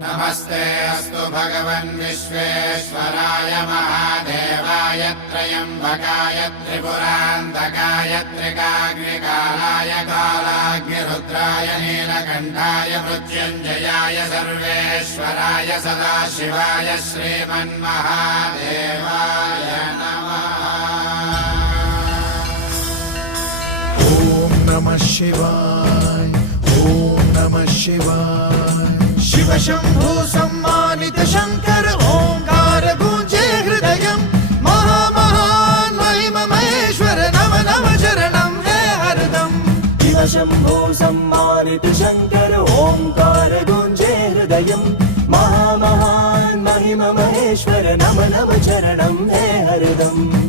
नमस्ते अस्तु भगवन् विश्वेश्वराय महादेवाय त्र्यम्बकाय त्रिपुरान्तकाय त्रिकाग्निकालाय कालाग्निरुद्राय नीलकण्ठाय मृत्युञ्जयाय सर्वेश्वराय सदाशिवाय श्रीमन्महादेवाय नमः। ॐ नमः शिवाय ॐ नमः शिवाय। शिव शंभु सम्मानित शंकर ओंकार गूंजे हृदयम् महामहान् महिम महेश्वर नम नम चरणं हे हरदम्। शिव शंभो सम्मानित शंकर ओंकार गुंजे हृदयम् महामहान् महिम महेश्वर नम नम चरणं हे हरदम्।